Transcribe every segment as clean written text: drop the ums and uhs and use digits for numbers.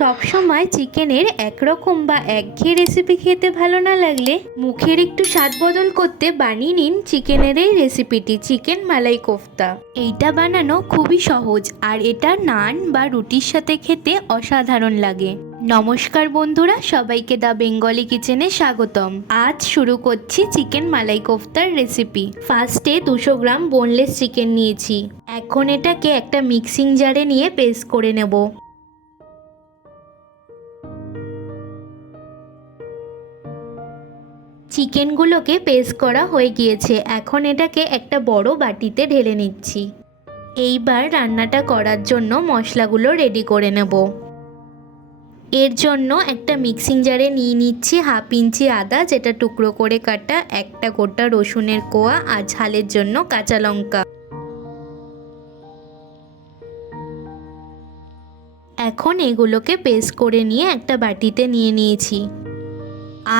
সবসময় চিকেনের একরকম বা একঘেয়ে রেসিপি খেতে ভালো না লাগলে মুখের একটু স্বাদ বদল করতে বানিয়ে নিন চিকেনের এই রেসিপিটি, চিকেন মালাই কোফতা। এইটা বানানো খুবই সহজ আর এটা নান বা রুটির সাথে খেতে অসাধারণ লাগে। নমস্কার বন্ধুরা, সবাইকে দ্য বেঙ্গলি কিচেনে স্বাগতম। আজ শুরু করছি চিকেন মালাই কোফতার রেসিপি। ফার্স্টে 200 গ্রাম বোনলেস চিকেন নিয়েছি। এখন এটাকে একটা মিক্সিং জারে নিয়ে পেস্ট করে নেব। চিকেনগুলোকে পেস্ট করা হয়ে গিয়েছে। এখন এটাকে একটা বড় বাটিতে ঢেলে নিচ্ছি। এইবার রান্নাটা করার জন্য মশলাগুলো রেডি করে নেব। এর জন্য একটা মিক্সিং জারে নিয়ে নিচ্ছি 1/2 ইঞ্চি আদা, যেটা টুকরো করে কাটা, একটা গোটা রসুনের কোয়া আর ঝালের জন্য কাঁচা লঙ্কা। এখন এগুলোকে পেস্ট করে নিয়ে একটা বাটিতে নিয়ে নিয়েছি।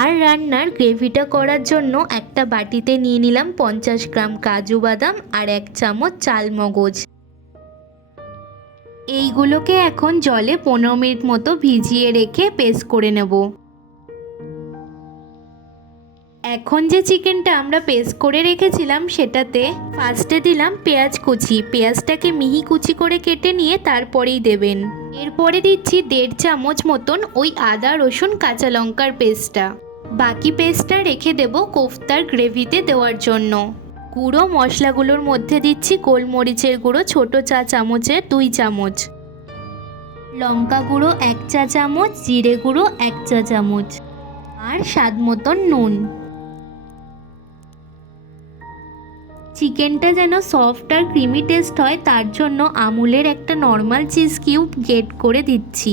আর রান্নার গ্রেভিটা করার জন্য একটা বাটিতে নিয়ে নিলাম 50 গ্রাম কাজু বাদাম আর 1 চামচ চালমগজ। এইগুলোকে এখন জলে 15 মিনিট মতো ভিজিয়ে রেখে পেস্ট করে নেব। এখন যে চিকেনটা আমরা পেস্ট করে রেখেছিলাম সেটাতে ফার্স্টে দিলাম পেঁয়াজ কুচি। পেঁয়াজটাকে মিহি কুচি করে কেটে নিয়ে তারপরেই দেবেন। এরপরে দিচ্ছি 1.5 চামচ মতন ওই আদা রসুন কাঁচা লঙ্কার পেস্টটা। বাকি পেস্টটা রেখে দেব কোফতার গ্রেভিতে দেওয়ার জন্য। গুঁড়ো মশলাগুলোর মধ্যে দিচ্ছি গোলমরিচের গুঁড়ো ছোট চা চামচের 2 চামচ, লঙ্কা গুঁড়ো 1 চা চামচ, জিরে গুঁড়ো 1 চা চামচ আর স্বাদ মতন নুন। চিকেনটা যেন সফট আর ক্রিমি টেস্ট হয় তার জন্য আমুলের একটা নর্মাল চিজ কিউব গ্রেট করে দিচ্ছি।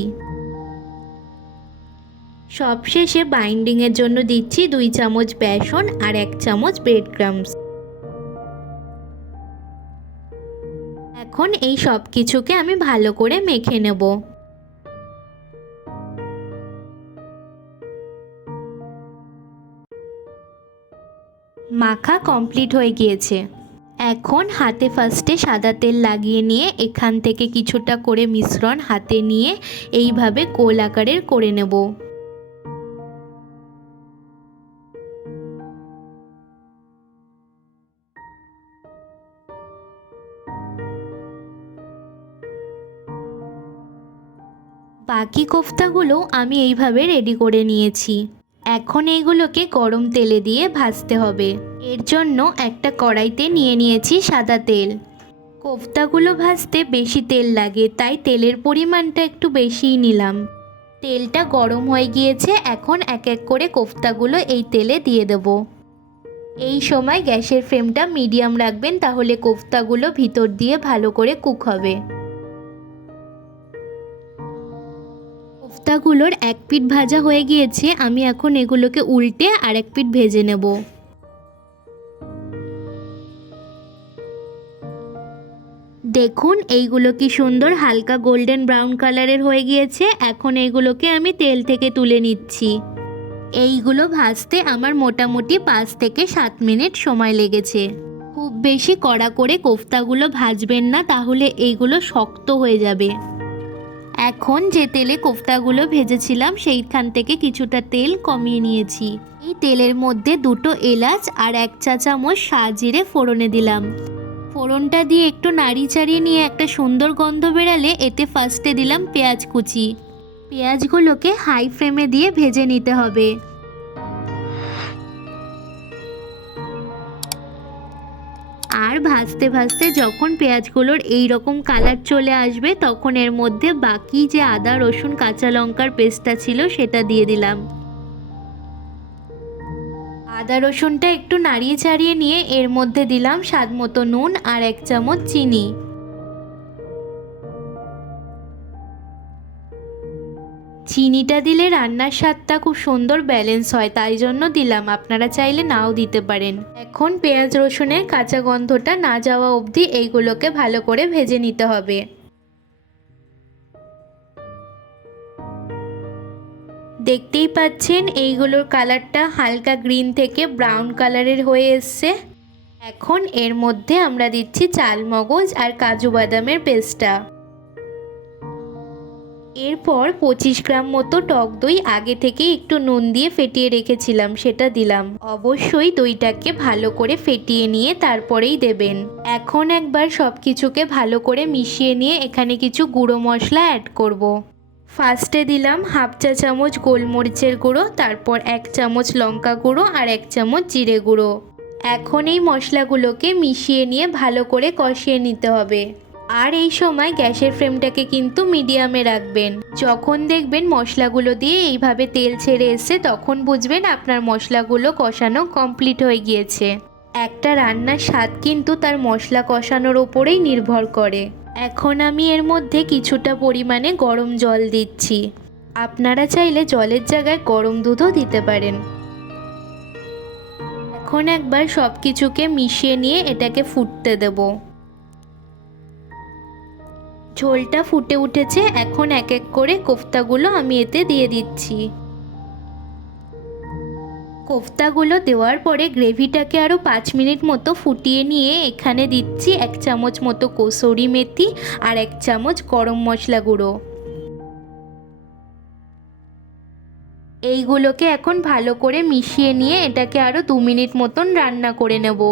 সবশেষে বাইন্ডিংয়ের জন্য দিচ্ছি 2 চামচ বেসন আর 1 চামচ ব্রেড ক্রাম্বস। এখন এই সব কিছুকে আমি ভালো করে মেখে নেব। মাখা কমপ্লিট হয়ে গিয়েছে। এখন হাতে ফার্স্টে সাদা তেল লাগিয়ে নিয়ে এখান থেকে কিছুটা করে মিশ্রণ হাতে নিয়ে এইভাবে গোল আকারের করে নেব। বাকি কোফতাগুলো আমি এইভাবে রেডি করে নিয়েছি। এখন এইগুলোকে গরম তেলে দিয়ে ভাজতে হবে। এর জন্য একটা কড়াইতে নিয়ে নিয়েছি সাদা তেল। কোফতাগুলো ভাজতে বেশি তেল লাগে, তাই তেলের পরিমাণটা একটু বেশিই নিলাম। তেলটা গরম হয়ে গিয়েছে। এখন এক এক করে কোফতাগুলো এই তেলে দিয়ে দেব। এই সময় গ্যাসের ফ্লেমটা মিডিয়াম রাখবেন, তাহলে কোফতাগুলো ভিতর দিয়ে ভালো করে কুক হবে। কোফতাগুলোর এক পিঠ ভাজা হয়ে গিয়েছে। আমি এখন এগুলোকে উল্টে আর এক পিঠ ভেজে নেব। দেখুন এইগুলো কি সুন্দর হালকা গোল্ডেন ব্রাউন কালারের হয়ে গিয়েছে। এখন এইগুলোকে আমি তেল থেকে তুলে নিচ্ছি। এইগুলো ভাজতে আমার মোটামুটি 5 থেকে 7 মিনিট সময় লেগেছে। খুব বেশি কড়া করে কোফতাগুলো ভাজবেন না, তাহলে এইগুলো শক্ত হয়ে যাবে। এখন যে তেলে কোফতাগুলো ভেজেছিলাম সেইখান থেকে কিছুটা তেল কমিয়ে নিয়েছি। এই তেলের মধ্যে 2 এলাচ আর 1 চা চামচ সাজিরে ফোড়নে দিলাম। ফোড়নটা দিয়ে একটু নাড়ি চাড়িয়ে নিয়ে একটা সুন্দর গন্ধ বেরালে এতে ফার্স্টে দিলাম পেঁয়াজ কুচি। পেঁয়াজগুলোকে হাই ফ্লেমে দিয়ে ভেজে নিতে হবে। আর ভাজতে ভাজতে যখন পেঁয়াজগুলোর এই রকম কালার চলে আসবে তখন এর মধ্যে বাকি যে আদা রসুন কাঁচা লঙ্কার পেস্টটা ছিল সেটা দিয়ে দিলাম। আদা রসুনটা একটু নাড়িয়ে চাড়িয়ে নিয়ে এর মধ্যে দিলাম স্বাদ মতো নুন আর 1 চামচ চিনি। চিনিটা দিলে রান্নার স্বাদটা খুব সুন্দর ব্যালেন্স হয়, তাই জন্য দিলাম, আপনারা চাইলে নাও দিতে পারেন। এখন পেঁয়াজ রসুনের কাঁচা গন্ধটা না যাওয়া অবধি এইগুলোকে ভালো করে ভেজে নিতে হবে। দেখতেই পাচ্ছেন এইগুলোর কালারটা হালকা গ্রিন থেকে ব্রাউন কালারের হয়ে এসছে। এখন এর মধ্যে আমরা দিচ্ছি চালমগজ আর কাজু বাদামের পেস্টটা। এরপর 25 গ্রাম মতো টক দই আগে থেকে একটু নুন দিয়ে ফেটিয়ে রেখেছিলাম, সেটা দিলাম। অবশ্যই দইটাকে ভালো করে ফেটিয়ে নিয়ে তারপরেই দেবেন। এখন একবার সব কিছুকে ভালো করে মিশিয়ে নিয়ে এখানে কিছু গুঁড়ো মশলা অ্যাড করব। ফার্স্টে দিলাম হাফ চা চামচ গোলমরিচের গুঁড়ো, তারপর 1 চামচ লঙ্কা গুঁড়ো আর 1 চামচ জিরে গুঁড়ো। এখন এই মশলাগুলোকে মিশিয়ে নিয়ে ভালো করে কষিয়ে নিতে হবে। আর এই সময় গ্যাসের ফ্লেমটাকে কিন্তু মিডিয়ামে রাখবেন। যখন দেখবেন মশলাগুলো দিয়ে এইভাবে তেল ছেড়ে এসছে তখন বুঝবেন আপনার মশলাগুলো কষানো কমপ্লিট হয়ে গিয়েছে। একটা রান্নার স্বাদ কিন্তু তার মশলা কষানোর ওপরেই নির্ভর করে। এখন আমি এর মধ্যে কিছুটা পরিমাণে গরম জল দিচ্ছি। আপনারা চাইলে জলের জায়গায় গরম দুধও দিতে পারেন। এখন একবার সব কিছুকে মিশিয়ে নিয়ে এটাকে ফুটতে দেব। ঝোলটা ফুটে উঠেছে, এখন এক এক করে কোফতাগুলো আমি এতে দিয়ে দিচ্ছি। কোফতাগুলো দেওয়ার পরে গ্রেভিটাকে আরও 5 মিনিট মতো ফুটিয়ে নিয়ে এখানে দিচ্ছি 1 চামচ মতো কসুরি মেথি আর 1 চামচ গরম মশলা গুঁড়ো। এইগুলোকে এখন ভালো করে মিশিয়ে নিয়ে এটাকে আরও 2 মিনিট মতন রান্না করে নেব।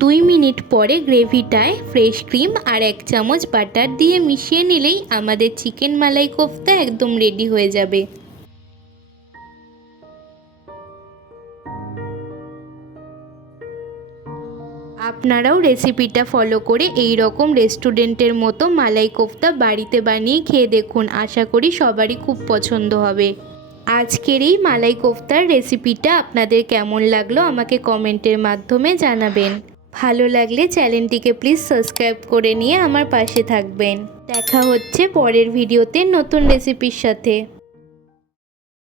2 মিনিট পরে গ্রেভিটায় ফ্রেশ ক্রিম আর 1 চামচ বাটার দিয়ে মিশিয়ে নিলেই আমাদের চিকেন মালাই কোফতা একদম রেডি হয়ে যাবে। আপনারাও রেসিপিটা ফলো করে এই রকম রেস্টুরেন্টের মতো মালাই কোফতা বাড়িতে বানিয়ে খেয়ে দেখুন, আশা করি সবারই খুব পছন্দ হবে। আজকের এই মালাই কোফতার রেসিপিটা আপনাদের কেমন লাগলো আমাকে কমেন্টের মাধ্যমে জানাবেন। ভালো লাগলে চ্যানেলটিকে প্লিজ সাবস্ক্রাইব করে নিয়ে আমার পাশে থাকবেন। দেখা হচ্ছে পরের ভিডিওতে নতুন রেসিপির সাথে।